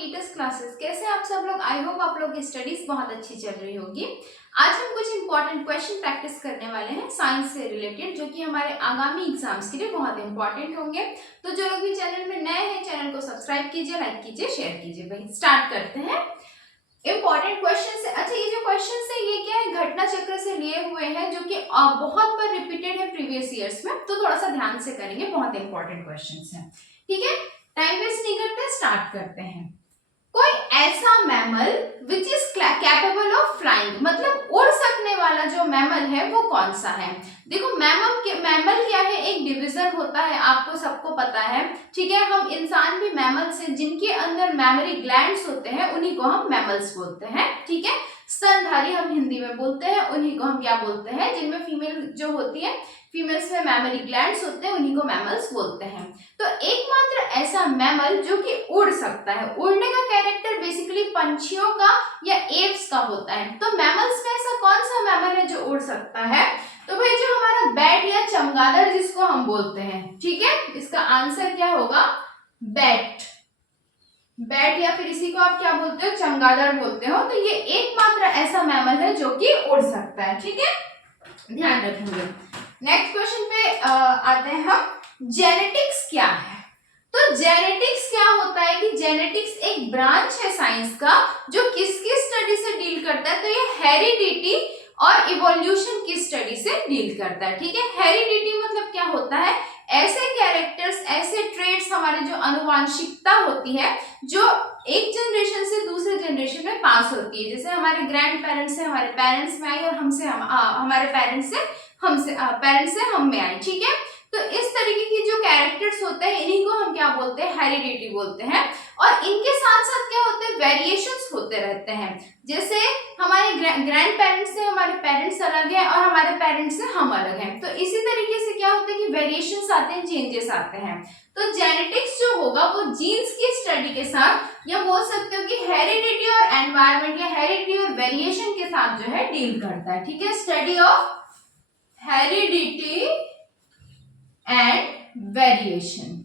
Teachers classes. कैसे आप सब लोग? आई होप आप लोग की स्टडीज बहुत अच्छी चल रही होगी। आज हम कुछ इंपॉर्टेंट क्वेश्चन प्रैक्टिस करने वाले हैं साइंस से रिलेटेड, जो कि हमारे आगामी एग्जाम्स के लिए बहुत इंपॉर्टेंट होंगे। तो जो लोग भी चैनल में नए हैं, चैनल को सब्सक्राइब कीजिए, लाइक कीजिए, शेयर कीजिए। भाई स्टार्ट करते हैं इंपॉर्टेंट क्वेश्चन से। अच्छा, ये जो क्वेश्चन है ये क्या है? घटना चक्र से लिए हुए हैं, जो कि बहुत बार रिपीटेड है प्रीवियस ईयर्स में। तो थोड़ा सा ध्यान से करेंगे, बहुत इंपॉर्टेंट क्वेश्चन है। ठीक है, टाइम वेस्ट नहीं करते, स्टार्ट करते हैं। कोई ऐसा mammal which is capable of flying, मतलब उड़ सकने वाला जो मैमल है वो कौन सा है? देखो, मैमल क्या है? एक डिवीजन होता है, आपको सबको पता है। ठीक है, हम इंसान भी मैमल से, जिनके अंदर मैमरी ग्लैंड्स होते हैं उन्हीं को हम मैमल्स बोलते हैं। ठीक है, स्तनधारी हम हिंदी में बोलते हैं, उन्हीं को हम क्या बोलते हैं? जिनमें फीमेल जो होती है, फीमेल्स में मैमरी ग्लैंड्स होते हैं, उन्हीं को मैमल्स बोलते हैं। तो एकमात्र ऐसा मैमल जो कि उड़ सकता है, उड़ने का कैरेक्टर बेसिकली पंछियों का या एप्स का होता है। तो मैमल्स में ऐसा कौन सा मैमल है जो उड़ सकता है? तो भाई जो हमारा बैट या चमगादड़ जिसको हम बोलते हैं। ठीक है, इसका आंसर क्या होगा? बैट। बैट या फिर इसी को आप क्या बोलते हो? चमगादड़ बोलते हो। तो ये एकमात्र ऐसा मैमल है जो कि उड़ सकता है। ठीक है, ध्यान रखेंगे। नेक्स्ट क्वेश्चन पे आते हैं हम। जेनेटिक्स क्या है? तो जेनेटिक्स क्या होता है कि जेनेटिक्स एक ब्रांच है साइंस का जो किसकी स्टडी से डील करता है? तो ये हेरिडिटी और इवोल्यूशन की स्टडी से डील करता है। ठीक है, हेरिडिटी मतलब क्या होता है? ऐसे कैरेक्टर्स, ऐसे ट्रेड्स, हमारे जो आनुवांशिकता होती है जो एक जनरेशन से दूसरे जनरेशन में पास होती है। जैसे हमारे ग्रैंड पेरेंट्स से हमारे पेरेंट्स में आई और हमारे पेरेंट्स से हम में आई। ठीक है, तो इस तरीके की जो कैरेक्टर्स होते हैं इन्हीं को हम क्या बोलते हैं? हेरिडिटी बोलते हैं। और इनके साथ साथ क्या होते हैं? वेरिएशंस होते रहते हैं। जैसे हमारे ग्रैंड पेरेंट्स से हमारे पेरेंट्स अलग है और हमारे पेरेंट्स से हम अलग हैं। तो इसी तरीके से क्या होता है कि वेरिएशंस आते हैं, चेंजेस आते हैं। तो जेनेटिक्स जो होगा वो जीन्स की स्टडी के साथ, या बोल सकते हो कि हेरिडिटी और एनवायरनमेंट या हेरिडिटी और वेरिएशन के साथ जो है डील करता है। ठीक है, study of heredity and variation.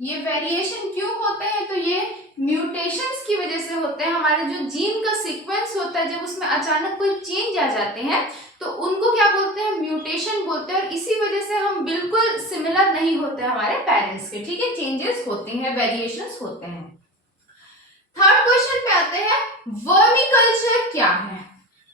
ये वेरिएशन क्यों होते हैं? तो ये म्यूटेशंस की वजह से होते हैं। हमारे जो जीन का सीक्वेंस होता है, जब उसमें अचानक कोई चेंज आ जाते हैं तो उनको क्या बोलते हैं? म्यूटेशन बोलते हैं। और इसी वजह से हम बिल्कुल सिमिलर नहीं होते हमारे पेरेंट्स के। ठीक है, चेंजेस होते हैं, वेरिएशंस होते हैं। थर्ड क्वेश्चन पे आते हैं, वर्मीकल्चर क्या है?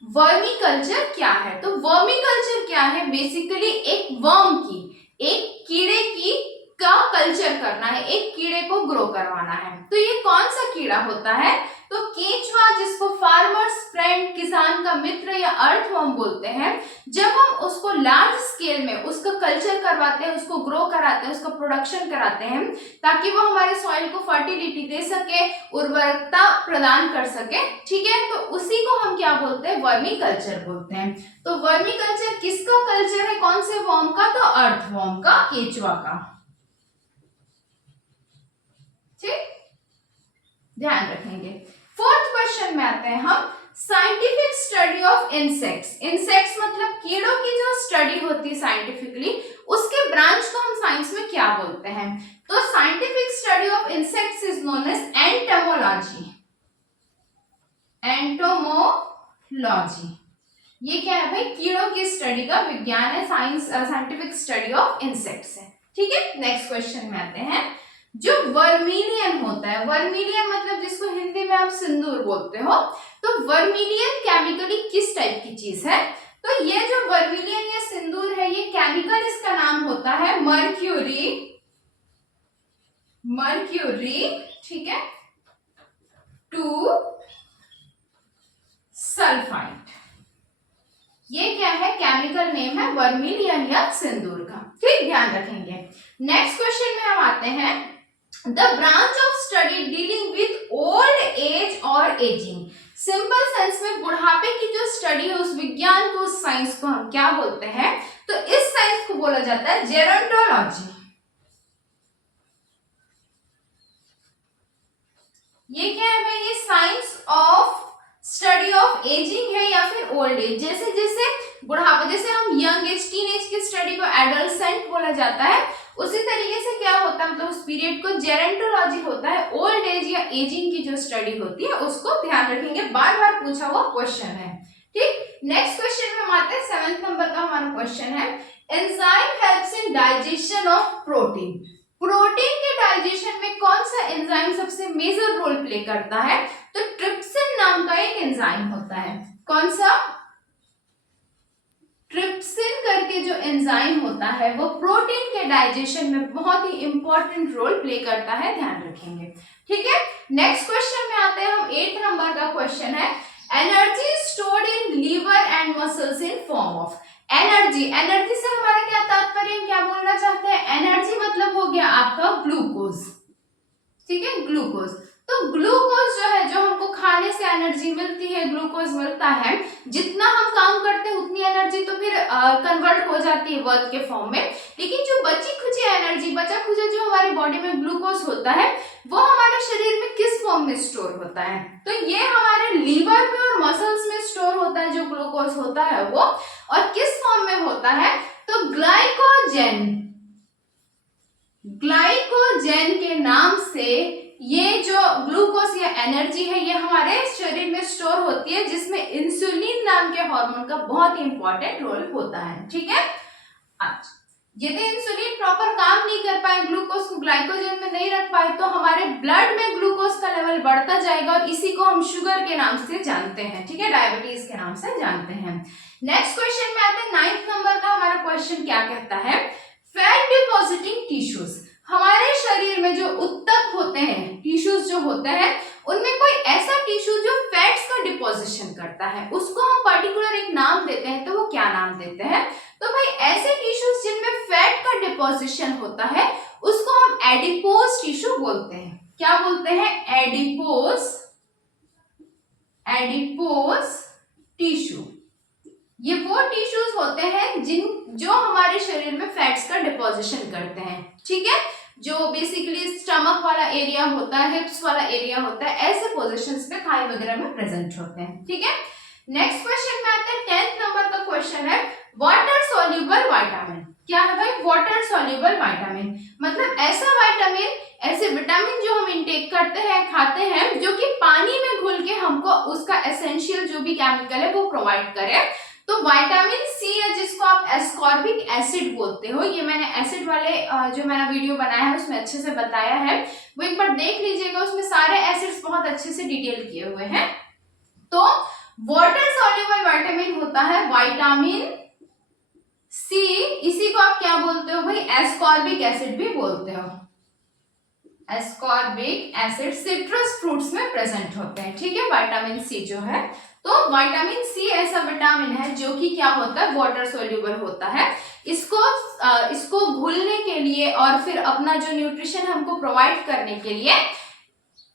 वर्मीकल्चर क्या है? तो वर्मीकल्चर क्या है? बेसिकली एक वर्म की, एक कीड़े की का कल्चर करना है, एक कीड़े को ग्रो करवाना है। तो ये कौन सा कीड़ा होता है? तो केंचुआ, जिसको फार्मर्स फ्रेंड, किसान का मित्र या अर्थवर्म बोलते हैं। जब हम उसको लार्ज स्केल में उसका कल्चर करवाते हैं, उसको ग्रो कराते हैं, उसका प्रोडक्शन कराते हैं, ताकि वो हमारे सॉइल को फर्टिलिटी दे सके, उर्वरकता प्रदान कर सके। ठीक है, तो उसी को हम क्या बोलते हैं? वर्मी कल्चर बोलते हैं। तो वर्मी कल्चर किसका कल्चर है? कौन से वर्म का? तो अर्थवर्म का, केंचुआ का। ठीक, ध्यान रखेंगे। फोर्थ क्वेश्चन में आते हैं हम, scientific study of insects. Insects मतलब कीड़ों की जो स्टडी होती है साइंटिफिकली, उसके ब्रांच को हम साइंस में क्या बोलते हैं? तो scientific study of insects is known as entomology. Entomology ये क्या है भाई? कीड़ों की स्टडी का विज्ञान है, साइंटिफिक स्टडी ऑफ इंसेक्ट्स है। ठीक है, नेक्स्ट क्वेश्चन में आते हैं। जो वर्मिलियन होता है, वर्मिलियन मतलब जिसको हिंदी में आप सिंदूर बोलते हो, तो वर्मिलियन केमिकली किस टाइप की चीज है? तो ये जो वर्मिलियन या सिंदूर है, ये केमिकल, इसका नाम होता है मर्क्यूरी। ठीक है, 2 सल्फाइड। ये क्या है? केमिकल नेम है वर्मिलियन या सिंदूर का। ठीक, ध्यान रखेंगे। नेक्स्ट क्वेश्चन में हम आते हैं, the branch of study dealing with old age और एजिंग। सिंपल सेंस में बुढ़ापे की जो स्टडी है, उस विज्ञान को, उस साइंस को हम क्या बोलते हैं? तो इस साइंस को बोला जाता है जेरोंटोलॉजी। ये क्या है भाई? ये science of study of ageing है या फिर ओल्ड एज। जैसे जैसे बुढ़ापा, जैसे हम यंग एज, टीन एज की स्टडी को एडोलसेंट बोला जाता है, उसी तरीके से क्या होता है, मतलब उस पीरियड को जेरेंटोलॉजी होता है, ओल्ड एज या एजिंग की जो स्टडी होती है उसको ध्यान रखेंगे, बार बार पूछा हुआ क्वेश्चन है। ठीक, नेक्स्ट क्वेश्चन में हम आते हैं, 7th नंबर का हमारा क्वेश्चन है, enzyme helps in digestion of protein. Protein के डाइजेशन में कौन सा एंजाइम सबसे मेजर रोल प्ले करता है? तो ट्रिप्सिन नाम का एक एंजाइम होता है। कौन सा? ट्रिप्सिन करके जो एंजाइम होता है वो प्रोटीन के डाइजेशन में बहुत ही इंपॉर्टेंट रोल प्ले करता है, ध्यान रखेंगे। ठीक है, नेक्स्ट क्वेश्चन में आते हैं हम, 8th नंबर का क्वेश्चन है, energy stored in liver and muscles in form of. Energy, energy से हमारा क्या तात्पर्य, क्या बोलना चाहते हैं? एनर्जी मतलब हो गया आपका ग्लूकोज। ठीक है, ग्लूकोज। तो ग्लूकोज जो है, जो हमको खाने से एनर्जी मिलती है, ग्लूकोज मिलता है, जितना हम काम करते हैं उतनी एनर्जी तो फिर कन्वर्ट हो जाती है वर्क के फॉर्म में, लेकिन जो बची खुची एनर्जी, बचा खुचा जो हमारी बॉडी में ग्लूकोज होता है वो हमारे शरीर में किस फॉर्म में स्टोर होता है? तो ये हमारे लीवर में और मसल्स में स्टोर होता है जो ग्लूकोज होता है वो, और किस फॉर्म में होता है? तो ग्लाइकोजन, ग्लाइकोजन के नाम से ये जो ग्लूकोज या एनर्जी है ये हमारे शरीर में स्टोर होती है, जिसमें इंसुलिन नाम के हार्मोन का बहुत ही इंपॉर्टेंट रोल होता है। ठीक है, अच्छा, यदि इंसुलिन प्रॉपर काम नहीं कर पाए, ग्लूकोज को ग्लाइकोजन में नहीं रख पाए, तो हमारे ब्लड में ग्लूकोज का लेवल बढ़ता जाएगा और इसी को हम शुगर के नाम से जानते हैं। ठीक है, डायबिटीज के नाम से जानते हैं। नेक्स्ट क्वेश्चन में आते हैं, 9th नंबर का हमारा क्वेश्चन क्या कहता है, फैट डिपॉजिटिंग टिश्यूज। हमारे शरीर में जो उत्तक होते हैं, टिश्यूज जो होते हैं, उनमें कोई ऐसा टिश्यू जो फैट्स का डिपोजिशन करता है, उसको हम पर्टिकुलर एक नाम देते हैं, तो वो क्या नाम देते हैं? तो भाई ऐसे टिश्यूज जिनमें फैट का डिपोजिशन होता है उसको हम एडिपोज टिश्यू बोलते हैं। क्या बोलते हैं? Adipose, adipose tissue. ये वो टिश्यूज होते हैं जो हमारे शरीर में फैट्स का डिपोजिशन करते हैं। ठीक है, जो बेसिकली स्टमक वाला एरिया होता है, हिप्स वाला एरिया होता है, ऐसे पोजीशंस पे थाई वगैरह में प्रेजेंट होते हैं। ठीक है, नेक्स्ट क्वेश्चन में आते हैं, 10th नंबर का क्वेश्चन है, वाटर सोल्यूबल विटामिन। क्या है भाई? वाटर सोल्यूबल विटामिन मतलब ऐसा विटामिन, ऐसे विटामिन जो हम इंटेक करते हैं, खाते हैं, जो कि पानी में घुल के हमको उसका एसेंशियल जो भी केमिकल है वो प्रोवाइड करे। तो विटामिन सी है, जिसको आप एस्कॉर्बिक एसिड बोलते हो, ये मैंने एसिड वाले जो मैंने वीडियो बनाया है उसमें अच्छे से बताया है, वो एक बार देख लीजिएगा, उसमें सारे एसिड्स बहुत अच्छे से डिटेल किए हुए हैं। तो वाटर सॉल्युबल विटामिन होता है विटामिन सी, इसी को आप क्या बोलते हो भाई? एस्कॉर्बिक एसिड भी बोलते हो। एस्कॉर्बिक एसिड सिट्रस फ्रूट्स में प्रेजेंट होते हैं। ठीक है, विटामिन सी जो है, तो विटामिन सी ऐसा विटामिन है जो कि क्या होता है? वाटर सोल्यूबल होता है। इसको घुलने के लिए और फिर अपना जो न्यूट्रिशन हमको प्रोवाइड करने के लिए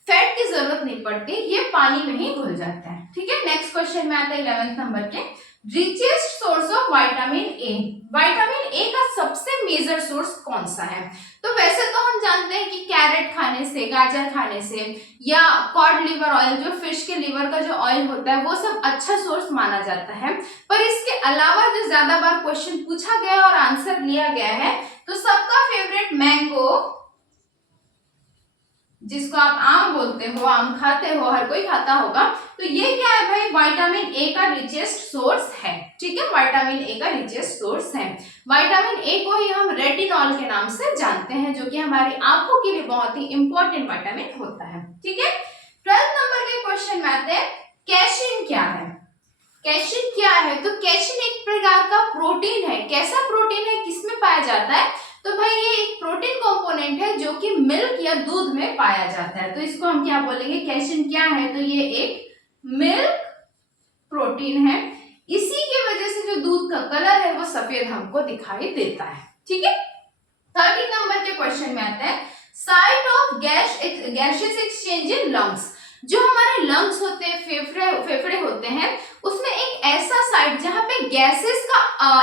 फैट की जरूरत नहीं पड़ती, ये पानी में ही घुल जाता है। ठीक है, नेक्स्ट क्वेश्चन में आता है 11th नंबर के, richest source of vitamin A. Vitamin A का सबसे मेजर सोर्स कौन सा है? तो वैसे तो हम जानते हैं कि कैरेट खाने से, गाजर खाने से, या कॉड लिवर ऑयल जो फिश के लिवर का जो ऑयल होता है, वो सब अच्छा सोर्स माना जाता है। पर इसके अलावा जो ज्यादा बार क्वेश्चन पूछा गया और आंसर लिया गया है, तो सबका फेवरेट मैंगो, जिसको आप आम बोलते हो, आम खाते हो, हर कोई खाता होगा, तो ये क्या है भाई? विटामिन ए का रिचेस्ट सोर्स है। ठीक है, विटामिन ए का रिचेस्ट सोर्स है। विटामिन ए को ही हम रेटिनॉल के नाम से जानते हैं, जो कि हमारी आंखों के लिए बहुत ही इंपॉर्टेंट विटामिन होता है। ठीक है, 12th नंबर के क्वेश्चन में आते हैं, कैशिन क्या है? कैशिन क्या है? तो कैशिन एक प्रकार का प्रोटीन है। कैसा प्रोटीन है, किसमें पाया जाता है? तो भाई ये एक प्रोटीन कंपोनेंट है जो कि मिल्क या दूध में पाया जाता है। तो इसको हम क्या बोलेंगे? कैशिन क्या है? तो ये एक मिल्क प्रोटीन है। इसी की वजह से जो दूध का कलर है वो सफेद हमको दिखाई देता है। ठीक है, 13 नंबर के क्वेश्चन में आता है, site of gaseous exchange in lungs. जो हमारे लंग्स होते हैं, फेफड़े होते हैं, उसमें एक ऐसा साइट जहां पे गैसेस का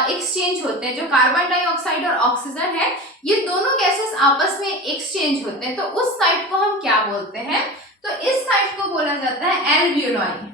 एक्सचेंज होते हैं, जो कार्बन डाइऑक्साइड और ऑक्सीजन है, ये दोनों गैसेस आपस में एक्सचेंज होते हैं, तो उस साइट को हम क्या बोलते हैं? तो इस साइट को बोला जाता है एल्वियोलाई।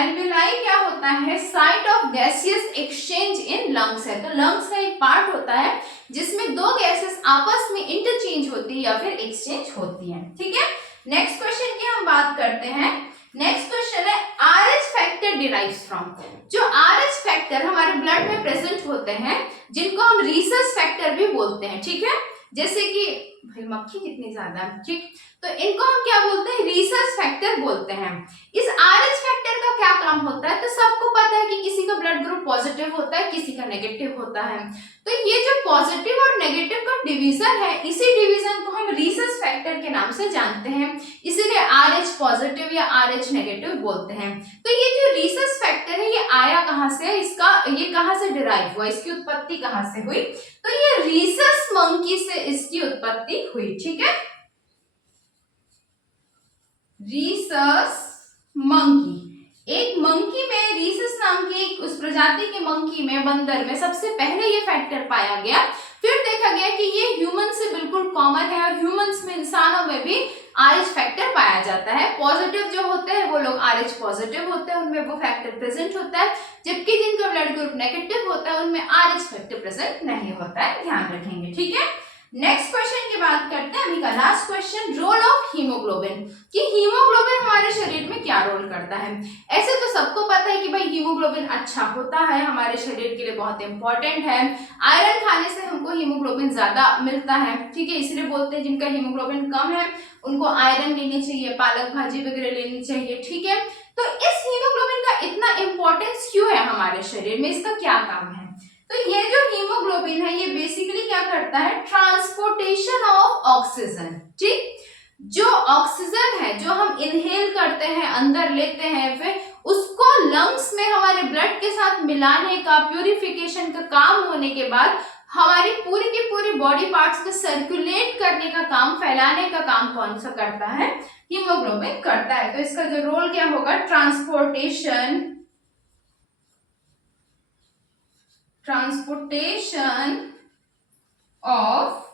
एल्विलाई क्या होता है, site of gaseous exchange in lungs है। तो लंग्स का एक पार्ट होता है जिसमें दो गैसेस आपस में इंटरचेंज होती है या फिर एक्सचेंज होती है। ठीक है, नेक्स्ट क्वेश्चन की हम बात करते हैं। नेक्स्ट क्वेश्चन है RH फैक्टर डिराइव्स फ्रॉम। जो RH फैक्टर हमारे ब्लड में प्रेजेंट होते हैं जिनको हम रीसस फैक्टर भी बोलते हैं। ठीक है, जैसे कि भाई मक्खी कितनी ज्यादा, ठीक, तो इनको हम क्या बोलते हैं, रीसस फैक्टर बोलते हैं। इस RH फैक्टर का क्या काम होता है, तो सबको पता है कि किसी का ब्लड ग्रुप पॉजिटिव होता है, किसी का नेगेटिव होता है। तो ये जो पॉजिटिव और नेगेटिव का डिवीजन है, इसी डिवीजन को हम रीसस फैक्टर के नाम से जानते हैं, इसीलिए RH पॉजिटिव या RH नेगेटिव बोलते हैं। तो ये जो रीसस फैक्टर है ये आया कहाँ से, इसका ये कहाँ से डिराइव हुआ, इसकी उत्पत्ति कहाँ से हुई, तो ये रीसस मंकी से इसकी उत्पत्ति हुई। ठीक है, रीसस मंकी, एक मंकी में, रीसस नाम की एक उस प्रजाति के मंकी में, बंदर में सबसे पहले ये फैक्टर पाया गया। फिर देखा गया कि ये ह्यूमन से बिल्कुल कॉमन है और ह्यूमंस में, इंसानों में भी RH फैक्टर पाया जाता है। पॉजिटिव जो होते हैं वो लोग RH पॉजिटिव होते हैं, उनमें वो फैक्टर प्रेजेंट होता है, जबकि जिनका ब्लड ग्रुप नेगेटिव होता है उनमें RH फैक्टर प्रेजेंट नहीं होता है, ध्यान रखेंगे। ठीक है, नेक्स्ट क्वेश्चन की बात करते हैं, अभी का last question, role of haemoglobin, कि हीमोग्लोबिन हमारे शरीर में क्या रोल करता है। ऐसे तो सबको पता है कि भाई हीमोग्लोबिन अच्छा होता है, हमारे शरीर के लिए बहुत इंपॉर्टेंट है। आयरन खाने से हमको हीमोग्लोबिन ज्यादा मिलता है। ठीक है, इसलिए बोलते हैं जिनका हीमोग्लोबिन कम है उनको आयरन लेनी चाहिए, पालक भाजी वगैरह लेनी चाहिए। ठीक है, तो इस हीमोग्लोबिन का इतना इंपॉर्टेंस क्यों है हमारे शरीर में, इसका क्या काम है, तो ये जो हीमोग्लोबिन है ये बेसिकली क्या करता है, ट्रांसपोर्टेशन ऑफ ऑक्सीजन। ठीक, जो ऑक्सीजन है जो हम इनहेल करते हैं, अंदर लेते हैं, फिर उसको लंग्स में हमारे ब्लड के साथ मिलाने का, प्यूरिफिकेशन का काम होने के बाद हमारी पूरी की पूरी बॉडी पार्ट्स में सर्कुलेट करने का काम, फैलाने का काम कौन सा करता है, हीमोग्लोबिन करता है। तो इसका जो रोल क्या होगा, ट्रांसपोर्टेशन ऑफ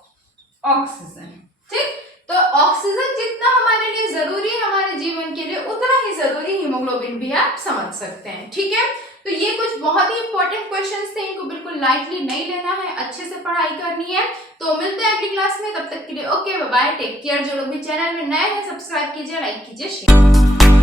ऑक्सीजन। ठीक, तो ऑक्सीजन जितना हमारे लिए जरूरी है हमारे जीवन के लिए, उतना ही जरूरी हीमोग्लोबिन भी आप समझ सकते हैं। ठीक है, तो ये कुछ बहुत ही इंपॉर्टेंट क्वेश्चंस थे, इनको बिल्कुल लाइटली नहीं लेना है, अच्छे से पढ़ाई करनी है। तो मिलते हैं अगली क्लास में, तब तक के लिए ओके बाय, टेक केयर। जो लोग भी चैनल में नए हैं सब्सक्राइब कीजिए, लाइक कीजिए, शेयर।